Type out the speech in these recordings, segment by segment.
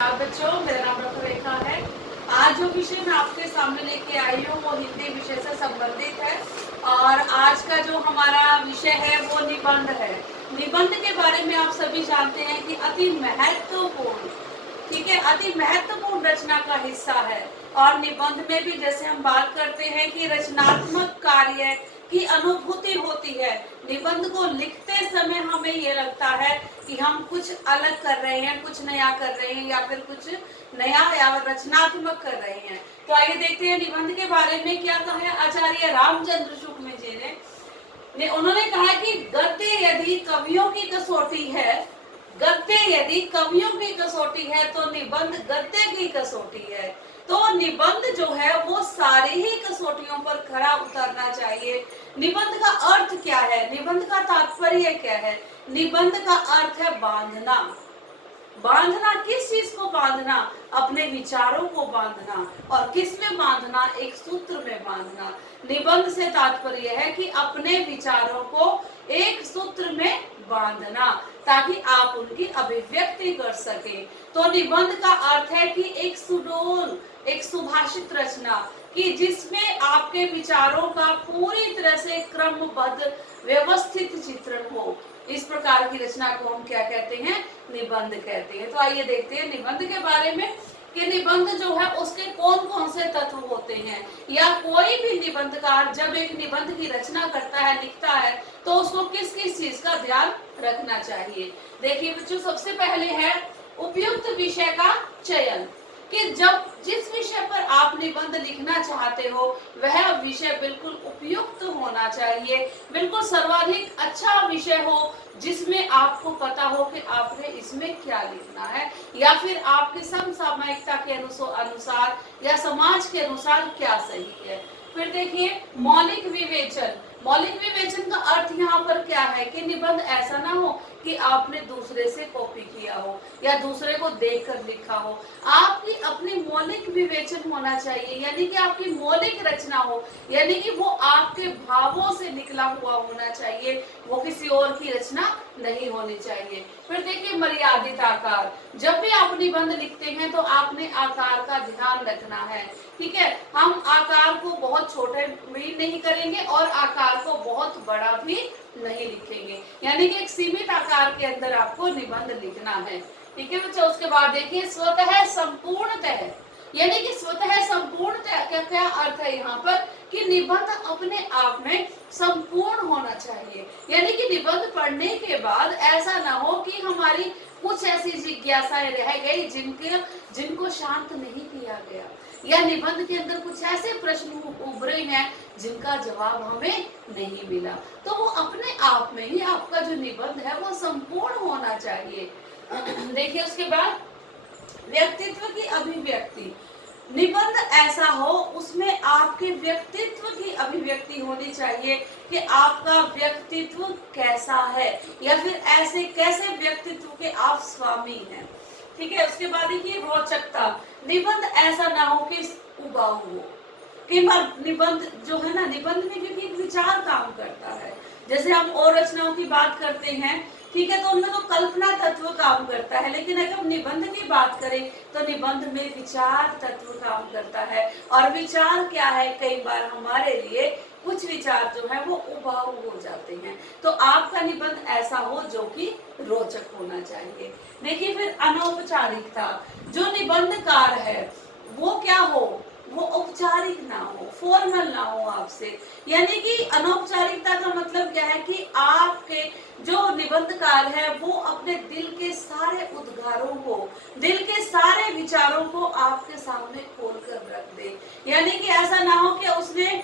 बच्चों, मेरा नाम डॉक्टर रेखा है। आज जो विषय मैं आपके सामने लेके आई हूँ वो हिंदी विषय से संबंधित है और आज का जो हमारा विषय है वो निबंध है। निबंध के बारे में आप सभी जानते हैं कि अति महत्वपूर्ण, ठीक है, अति महत्वपूर्ण रचना का हिस्सा है। और निबंध में भी जैसे हम बात करते हैं कि रचनात्मक कार्य की अनुभूति होती है। निबंध को लिखते समय हमें ये लगता है कि हम कुछ अलग कर रहे हैं, कुछ नया कर रहे हैं या फिर कुछ नया या रचनात्मक कर रहे हैं। तो आइए देखते हैं निबंध के बारे में क्या कहा है आचार्य रामचंद्र शुक्ल जी ने। उन्होंने कहा कि गद्य यदि कवियों की कसौटी है, गद्य यदि कवियों की कसौटी है तो निबंध गद्य की कसौटी है। तो निबंध जो है वो सारी ही कसौटियों पर खरा उतरना चाहिए। निबंध का अर्थ क्या है, निबंध का तात्पर्य क्या है? निबंध का अर्थ है बांधना। बांधना, किस चीज को बांधना? अपने विचारों को बांधना। और किस में बांधना? एक सूत्र में बांधना। निबंध से तात्पर्य है कि अपने विचारों को एक सूत्र में बांधना ताकि आप उनकी अभिव्यक्ति कर सके। तो निबंध का अर्थ है कि एक सुडोल, एक सुभाषित रचना कि जिसमें आपके विचारों का पूरी तरह से क्रमबद्ध व्यवस्थित चित्रण हो। इस प्रकार की रचना को हम क्या कहते हैं? निबंध कहते हैं। तो आइए देखते हैं निबंध के बारे में कि निबंध जो है उसके कौन कौन से तत्व होते हैं, या कोई भी निबंधकार जब एक निबंध की रचना करता है, लिखता है, तो उसको किस किस चीज का ध्यान रखना चाहिए। देखिए बच्चों, सबसे पहले है उपयुक्त विषय का चयन, कि जब जिस विषय पर आप निबंध लिखना चाहते हो वह विषय बिल्कुल उपयुक्त होना चाहिए, बिल्कुल सर्वाधिक अच्छा विषय हो जिसमें आपको पता हो कि आपने इसमें क्या लिखना है या फिर आपकी समसामयिकता के अनुसार या समाज के अनुसार क्या सही है। फिर देखिए मौलिक विवेचन। मौलिक विवेचन का अर्थ यहाँ पर क्या है कि निबंध ऐसा ना हो कि आपने दूसरे से कॉपी किया हो या दूसरे को देखकर लिखा हो। आपकी अपनी मौलिक विवेचन होना चाहिए, यानी कि आपकी मौलिक रचना हो, यानी कि वो आपके भावों से निकला हुआ होना चाहिए, वो किसी और की रचना नहीं होनी चाहिए। फिर देखिए मर्यादित आकार। जब भी आप निबंध लिखते हैं तो आपने आकार का ध्यान रखना है, ठीक है। हम आकार को बहुत छोटे भी नहीं करेंगे और आकार को बहुत बड़ा भी नहीं लिखेंगे, यानी कि एक सीमित आकार के अंदर आपको निबंध लिखना है, ठीक है बच्चों। उसके बाद देखिए स्वतः संपूर्णतः, यानी कि स्वतः संपूर्णतः क्या क्या अर्थ है यहाँ पर कि निबंध अपने आप में संपूर्ण होना चाहिए, यानी कि निबंध पढ़ने के बाद ऐसा ना हो कि हमारी कुछ ऐसी जिज्ञासाएं रह गई जिनको शांत नहीं किया गया, या निबंध के अंदर कुछ ऐसे प्रश्न उभरे हैं जिनका जवाब हमें नहीं मिला। तो वो अपने आप में ही आपका जो निबंध है वो संपूर्ण होना चाहिए। देखिए उसके बाद व्यक्तित्व की अभिव्यक्ति। निबंध ऐसा हो उसमें आपके व्यक्तित्व की अभिव्यक्ति होनी चाहिए कि आपका व्यक्तित्व कैसा है या फिर ऐसे कैसे व्यक्तित्व के आप स्वामी हैं, ठीक है। उसके बाद देखिए रोचकता। निबंध ऐसा ना हो कि उबाऊ हो। कई बार निबंध जो है ना, निबंध में क्योंकि एक विचार काम करता है, जैसे हम और रचनाओं की बात करते हैं, ठीक है, तो उनमें तो कल्पना तत्व काम करता है, लेकिन अगर हम निबंध की बात करें तो निबंध में विचार तत्व काम करता है। और विचार क्या है, कई बार हमारे लिए कुछ विचार जो है वो उबाऊ हो जाते हैं। तो आपका निबंध ऐसा हो जो कि रोचक होना चाहिए। देखिए फिर अनौपचारिकता। जो निबंधकार है वो क्या हो, वो औपचारिक ना हो, फॉर्मल ना हो आपसे, यानी कि अनौपचारिकता का मतलब क्या है कि आपके जो निबंधकार है वो अपने दिल के सारे उद्गारों को, दिल के सारे विचारों को आपके सामने खोल कर रख दे, यानी कि ऐसा ना हो कि उसने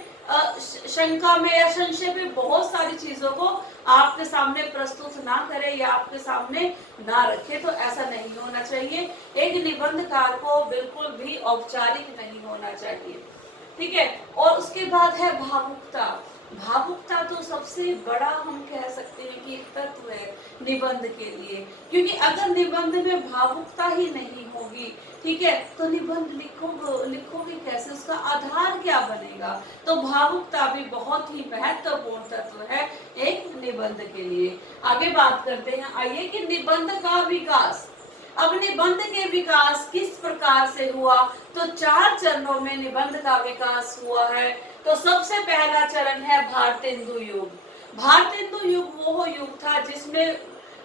शंका में या संशय में बहुत सारी चीजों को आपके सामने प्रस्तुत ना करे या आपके सामने ना रखे। तो ऐसा नहीं होना चाहिए। एक निबंधकार को बिल्कुल भी औपचारिक नहीं होना चाहिए, ठीक है। और उसके बाद है भावुकता। भावुकता तो सबसे बड़ा हम कह सकते हैं कि तत्व है निबंध के लिए, क्योंकि अगर निबंध में भावुकता ही नहीं होगी, ठीक है, तो निबंध लिखोगे कैसे, उसका आधार क्या बनेगा। तो भावुकता भी बहुत ही महत्वपूर्ण तत्व है एक निबंध के लिए। आगे बात करते हैं आइए कि निबंध का विकास। अब निबंध के विकास किस प्रकार से हुआ, तो 4 चरणों में निबंध का विकास हुआ है। तो सबसे पहला चरण है भारतेंदु युग। भारतेंदु युग वो युग था जिसमें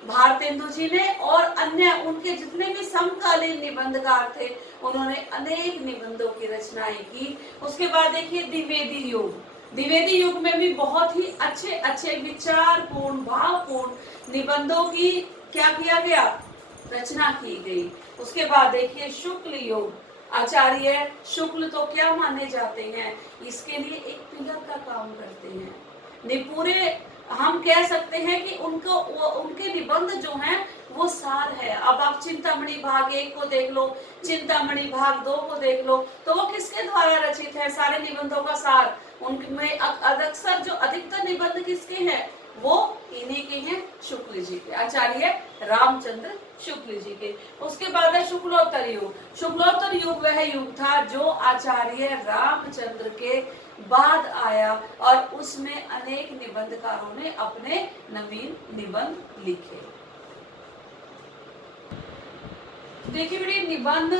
भारतेंदु जी ने और अन्य उनके जितने भी समकालीन निबंधकार थे, उन्होंने अनेक निबंधों की रचनाएं की। उसके बाद देखिए द्विवेदी युग। द्विवेदी युग में भी बहुत ही अच्छे अच्छे विचारपूर्ण भावपूर्ण निबंधों की क्या किया गया, रचना की गई। उसके बाद देखिए शुक्ल युग। आचार्य शुक्ल तो क्या माने जाते हैं, इसके लिए एक पिलर का काम करते हैं। पूरे हम कह सकते हैं कि उनके निबंध जो हैं वो सार है। अब आप चिंतामणि भाग 1 को देख लो, चिंतामणि भाग 2 को देख लो, तो वो किसके द्वारा रचित है, सारे निबंधों का सार। उनमें अक्सर जो अधिकतर निबंध किसके हैं, वो इन्हीं के हैं, शुक्ल जी के, आचार्य रामचंद्र शुक्ल जी के। उसके बाद है शुक्लोत्तर युग। शुक्लोत्तर युग वह युग था जो आचार्य रामचंद्र के बाद आया और उसमें अनेक निबंधकारों ने अपने नवीन निबंध लिखे। देखिए बेटे, निबंध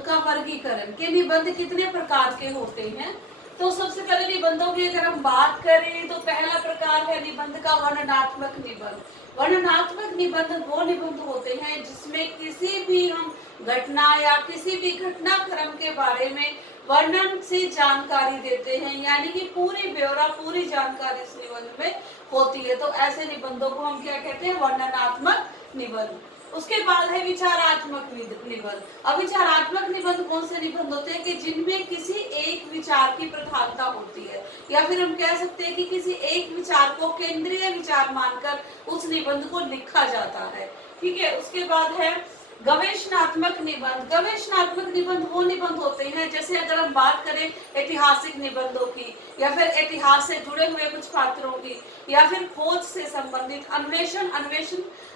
का वर्गीकरण के निबंध कितने प्रकार के होते हैं। तो सबसे पहले निबंधों की अगर हम बात करें तो पहला प्रकार है निबंध का वर्णनात्मक निबंध। वर्णनात्मक निबंध वो निबंध होते हैं जिसमें किसी भी हम घटना या किसी भी घटनाक्रम के बारे में वर्णन से जानकारी देते हैं, यानी कि पूरी ब्यौरा पूरी जानकारी इस निबंध में होती है। तो ऐसे निबंधों को हम क्या कहते हैं, वर्णनात्मक निबंध। उसके बाद है विचारात्मक निबंध। अब विचारात्मक निबंध कौन से निबंध होते हैं कि जिनमें किसी एक विचार की प्रधानता होती है, या फिर हम कह सकते हैं कि किसी एक विचार को केंद्रीय विचार मानकर उस निबंध को लिखा जाता है। ठीक है। उसके बाद है गवेषणात्मक निबंध। गवेषणात्मक निबंध वो निबंध होते हैं, जैसे अगर हम बात करें ऐतिहासिक निबंधों की, या फिर इतिहास से जुड़े हुए कुछ पात्रों की, या फिर खोज से संबंधित अन्वेषण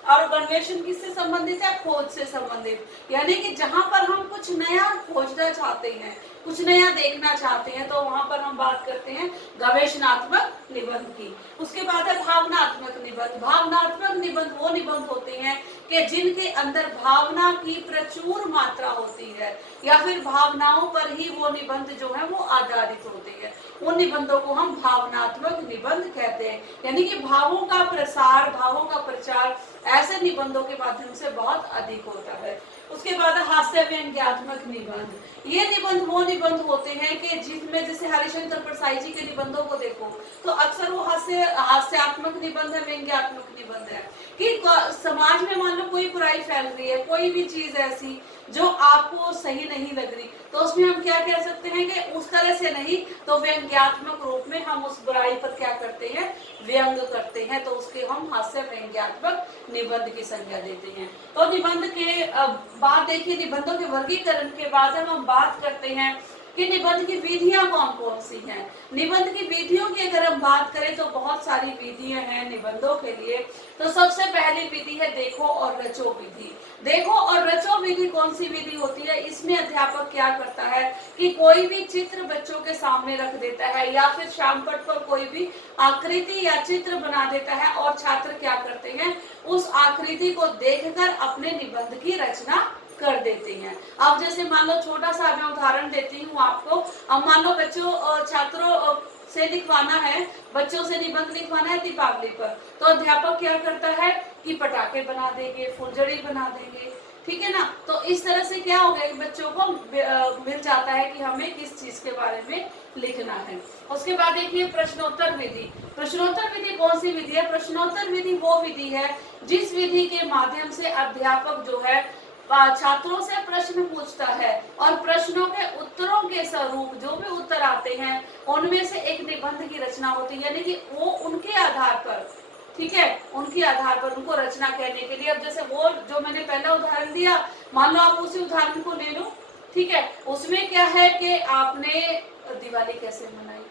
और अन्वेषण किससे संबंधित है, खोज से संबंधित, यानी कि जहां पर हम कुछ नया खोजना चाहते हैं, कुछ नया देखना चाहते हैं, तो वहां पर हम बात करते हैं गवेषणात्मक निबंध की। उसके बाद है भावनात्मक निबंध। भावनात्मक निबंध वो निबंध होते हैं कि जिनके अंदर भावना की प्रचुर मात्रा होती है, या फिर भावनाओं पर ही वो निबंध जो है वो आधारित होते हैं। उन निबंधों को हम भावनात्मक निबंध कहते हैं, यानी कि भावों का प्रसार, भावों का प्रचार ऐसे निबंधों के माध्यम से बहुत अधिक होता है। उसके बाद हास्य व्यंग्यात्मक निबंध। ये निबंध वो निबंध होते हैं कि जिसमें, जैसे हरिशंकर परसाई जी के निबंधों को देखो तो अक्सर वो हास्यात्मक निबंध है, व्यंग्यात्मक निबंध है कि समाज में मान लो कोई बुराई फैल रही है, कोई भी चीज ऐसी जो आपको सही नहीं लग रही, तो उसमें हम क्या कह सकते हैं कि उस तरह से नहीं, तो व्यंग्यात्मक रूप में हम उस बुराई पर क्या करते हैं, व्यंग करते हैं, तो उसके हम हास्य व्यंग्यात्मक निबंध की संज्ञा देते हैं। तो निबंध के बाद देखिए, निबंधों के वर्गीकरण के बाद हम बात करते हैं कि निबंध की विधियां कौन कौन सी हैं। निबंध की विधियों की अगर हम बात करें तो बहुत सारी विधियां हैं निबंधों के लिए। तो सबसे पहली विधि है देखो और रचो विधि। देखो और रचो विधि कौन सी विधि होती है, इसमें अध्यापक क्या करता है कि कोई भी चित्र बच्चों के सामने रख देता है, या फिर श्यामपट्ट पर कोई भी आकृति या चित्र बना देता है, और छात्र क्या करते हैं, उस आकृति को देखकर अपने निबंध की रचना कर देते हैं। अब जैसे मान लो, छोटा सा मैं उदाहरण देती हूँ आपको। अब मान लो बच्चों छात्रों से लिखवाना है, बच्चों से निबंध लिखवाना है दीपावली पर, तो अध्यापक क्या करता है कि पटाखे बना देंगे, फुलझड़ी बना देंगे, ठीक है ना। तो इस तरह से क्या हो गया, बच्चों को मिल जाता है कि हमें किस चीज के बारे में लिखना है। उसके बाद देखिए प्रश्नोत्तर विधि। प्रश्नोत्तर विधि कौन सी विधि है, प्रश्नोत्तर विधि वो विधि है जिस विधि के माध्यम से अध्यापक जो है छात्रों से प्रश्न पूछता है, और प्रश्नों के उत्तरों के स्वरूप जो भी उत्तर आते हैं उनमें से एक निबंध की रचना होती है, यानी कि वो उनके आधार पर, ठीक है, उनके आधार पर उनको रचना कहने के लिए। अब जैसे वो जो मैंने पहला उदाहरण दिया, मान लो आप उसी उदाहरण को ले लो, ठीक है, उसमें क्या है कि आपने दिवाली कैसे मनाई,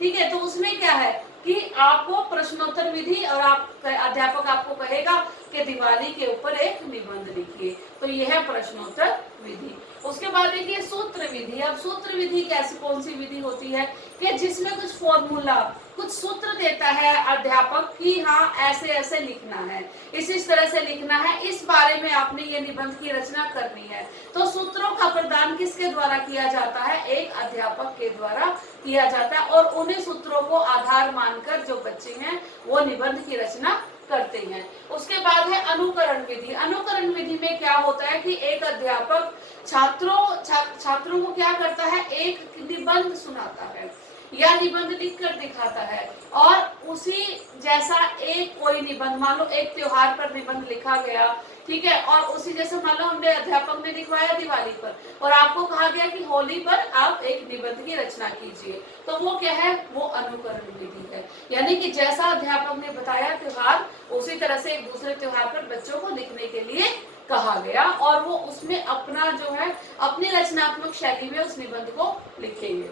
ठीक है, तो उसमें क्या है कि आपको प्रश्नोत्तर विधि, और आप अध्यापक आपको कहेगा कि दिवाली के ऊपर एक निबंध लिखिए, तो यह है प्रश्नोत्तर विधि। उसके बाद देखिए सूत्र विधि। अब सूत्र विधि कैसी कौन सी विधि होती है कि जिसमें कुछ फॉर्मूला, कुछ सूत्र देता है अध्यापक कि हाँ ऐसे ऐसे लिखना है, इस तरह से लिखना है, इस बारे में आपने ये निबंध की रचना करनी है। तो सूत्रों का प्रदान किसके द्वारा किया जाता है? एक अध्यापक के द्वारा किया जाता है, और उन्हीं सूत्रों को आधार मानकर जो बच्चे हैं वो निबंध की रचना करते हैं। उसके बाद है अनुकरण विधि। अनुकरण विधि में क्या होता है कि एक अध्यापक छात्रों को क्या करता है, एक निबंध सुनाता है या निबंध लिख कर दिखाता है, और उसी जैसा एक कोई निबंध, मान लो एक त्योहार पर निबंध लिखा गया, ठीक है, और उसी जैसे मान लो हमने अध्यापक ने लिखवाया दिवाली पर, और आपको कहा गया कि होली पर आप एक निबंध की रचना कीजिए, तो वो क्या है, वो अनुकरण विधि है। यानी कि जैसा अध्यापक ने बताया त्योहार, उसी तरह से एक दूसरे त्योहार पर बच्चों को लिखने के लिए कहा गया, और वो उसमें अपना जो है अपनी रचनात्मक शैली में उस निबंध को लिखेंगे।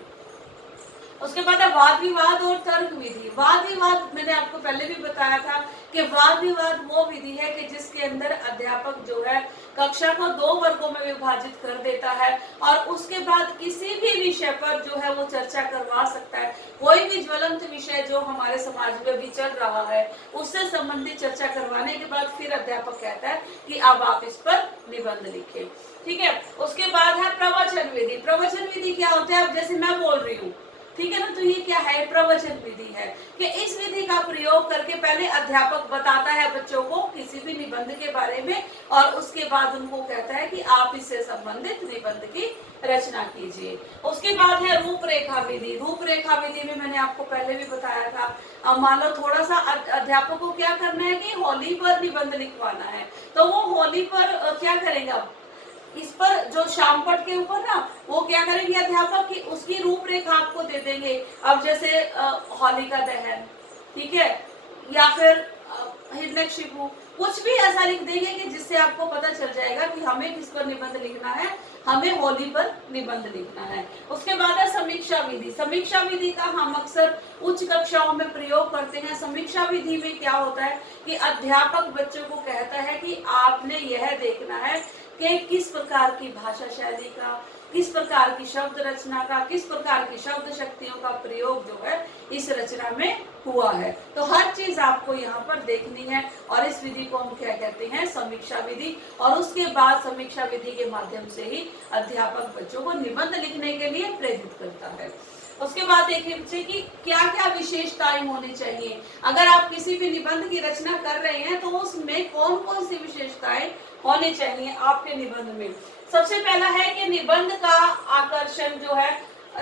उसके बाद है वाद विवाद और तर्क विधि। वाद विवाद मैंने आपको पहले भी बताया था कि वाद विवाद वो विधि है कि जिसके अंदर अध्यापक जो है कक्षा को 2 वर्गों में विभाजित कर देता है, और उसके बाद किसी भी विषय पर जो है वो चर्चा करवा सकता है। कोई भी ज्वलंत विषय जो हमारे समाज में भी चल रहा है उससे संबंधित चर्चा करवाने के बाद फिर अध्यापक कहता है कि अब आप इस पर निबंध लिखें, ठीक है। उसके बाद है प्रवचन विधि। प्रवचन विधि क्या होता है? अब जैसे मैं बोल रही हूँ, ठीक है ना, तो ये क्या है, प्रवचन विधि है कि इस विधि का प्रयोग करके पहले अध्यापक बताता है बच्चों को किसी भी निबंध के बारे में, और उसके बाद उनको कहता है कि आप इससे संबंधित निबंध की रचना कीजिए। उसके बाद है रूपरेखा विधि। रूपरेखा विधि में मैंने आपको पहले भी बताया था, अब मान लो थोड़ा सा अध्यापक को क्या करना है कि होली पर निबंध लिखवाना है, तो वो होली पर क्या करेगा, इस पर जो शाम पट के ऊपर ना वो क्या करेंगे अध्यापक की उसकी रूपरेखा आपको दे देंगे। अब जैसे होलिका दहन, ठीक है, या फिर हिरण्यकशिपु, कुछ भी ऐसा लिख देंगे कि जिससे आपको पता चल जाएगा कि हमें किस पर निबंध लिखना है, हमें होली पर निबंध लिखना है। उसके बाद है समीक्षा विधि। समीक्षा विधि का हम अक्सर उच्च कक्षाओं में प्रयोग करते हैं। समीक्षा विधि में क्या होता है कि अध्यापक बच्चों को कहता है कि आपने यह देखना है कि किस प्रकार की भाषा शैली का, किस प्रकार की शब्द रचना का, किस प्रकार की शब्द शक्तियों का प्रयोग जो है इस रचना में हुआ है। तो हर चीज आपको यहाँ पर देखनी है, और इस विधि को हम क्या कहते हैं, समीक्षा विधि। और उसके बाद समीक्षा विधि के माध्यम से ही अध्यापक बच्चों को निबंध लिखने के लिए प्रेरित करता है। उसके बाद देखिए बच्चे कि क्या क्या विशेषताएं होनी चाहिए। अगर आप किसी भी निबंध की रचना कर रहे हैं तो उसमें कौन कौन सी विशेषताएं होनी चाहिए आपके निबंध में। सबसे पहला है कि निबंध का आकर्षण जो है,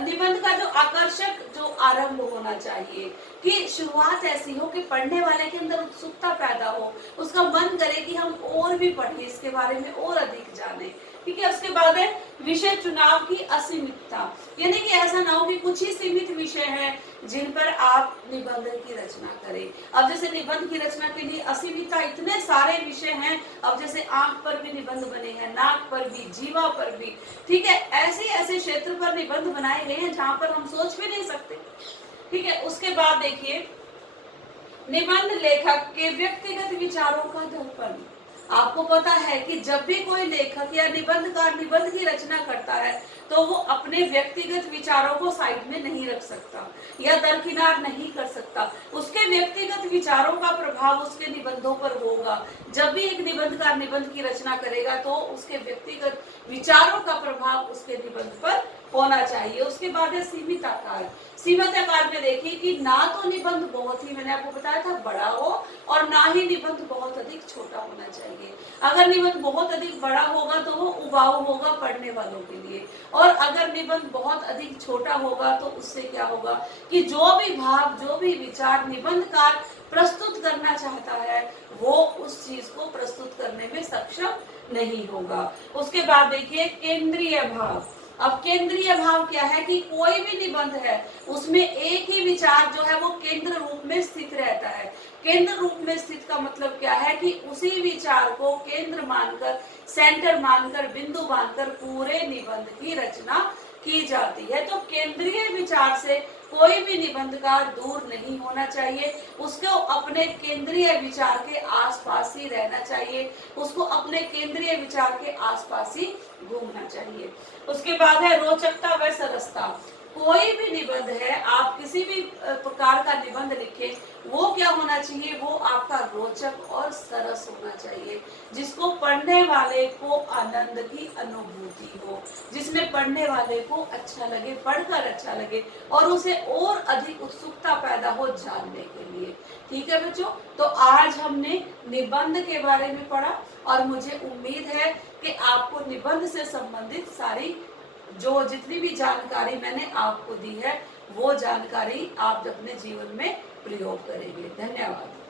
निबंध का जो आकर्षक जो आरंभ होना चाहिए, कि शुरुआत ऐसी हो कि पढ़ने वाले के अंदर उत्सुकता पैदा हो, उसका मन करे कि हम और भी पढ़ें, इसके बारे में और अधिक जाने, ठीक है। उसके बाद है विषय चुनाव की असीमितता, यानी कि ऐसा ना हो कि कुछ ही सीमित विषय हैं जिन पर आप निबंध की रचना करें। अब जैसे निबंध की रचना के लिए असीमितता, इतने सारे विषय हैं। अब जैसे आंख पर भी निबंध बने हैं, नाक पर भी, जीवा पर भी, ठीक है, ऐसे ऐसे क्षेत्र पर निबंध बनाए गए हैं जहां पर हम सोच भी नहीं सकते, ठीक है। उसके बाद देखिए निबंध लेखक के व्यक्तिगत विचारों का दर्पण। आपको पता है कि जब भी कोई लेखक या निबंधकार निबंध की रचना करता है तो वो अपने व्यक्तिगत विचारों को साइड में नहीं रख सकता या दरकिनार नहीं कर सकता। उसके व्यक्तिगत विचारों का प्रभाव उसके निबंधों पर होगा। जब भी एक निबंधकार निबंध की रचना करेगा तो उसके व्यक्तिगत विचारों का प्रभाव उसके निबंध पर होना चाहिए। उसके बाद है सीमित आकार। सीमित आकार में देखिए कि ना तो निबंध बहुत ही, मैंने आपको बताया था, बड़ा हो, और ना ही निबंध बहुत अधिक छोटा होना चाहिए। अगर निबंध बहुत अधिक बड़ा होगा तो वो उबाऊ होगा पढ़ने वालों के लिए, और अगर निबंध बहुत अधिक छोटा होगा तो उससे क्या होगा कि जो भी भाव, जो भी विचार निबंधकार प्रस्तुत करना चाहता है वो उस चीज को प्रस्तुत करने में सक्षम नहीं होगा। उसके बाद देखिए केंद्रीय भाव। अब केंद्रीय भाव क्या है कि कोई भी निबंध है उसमें एक ही विचार जो है वो केंद्र रूप में स्थित रहता है। केंद्र रूप में स्थित का मतलब क्या है कि उसी विचार को केंद्र मानकर, सेंटर मानकर, बिंदु मानकर पूरे निबंध की रचना की जाती है। तो केंद्रीय विचार से कोई भी निबंधकार दूर नहीं होना चाहिए, उसको अपने केंद्रीय विचार के आसपास ही रहना चाहिए, उसको अपने केंद्रीय विचार के आसपास ही घूमना चाहिए। उसके बाद है रोचकता व सरसता। कोई भी निबंध है, आप किसी भी प्रकार का निबंध लिखें, वो क्या होना चाहिए, वो आपका रोचक और सरस होना चाहिए, जिसको पढ़ने वाले को आनंद की अनुभूति हो, जिसमें पढ़ने वाले को अच्छा लगे, पढ़कर अच्छा लगे और उसे और अधिक उत्सुकता पैदा हो जानने के लिए। ठीक है बच्चों, तो आज हमने निबंध के बारे में पढ़ा और मुझे उम्मीद है कि आपको निबंध से संबंधित सारी जो जितनी भी जानकारी मैंने आपको दी है वो जानकारी आप अपने जीवन में प्रयोग करेंगे। धन्यवाद।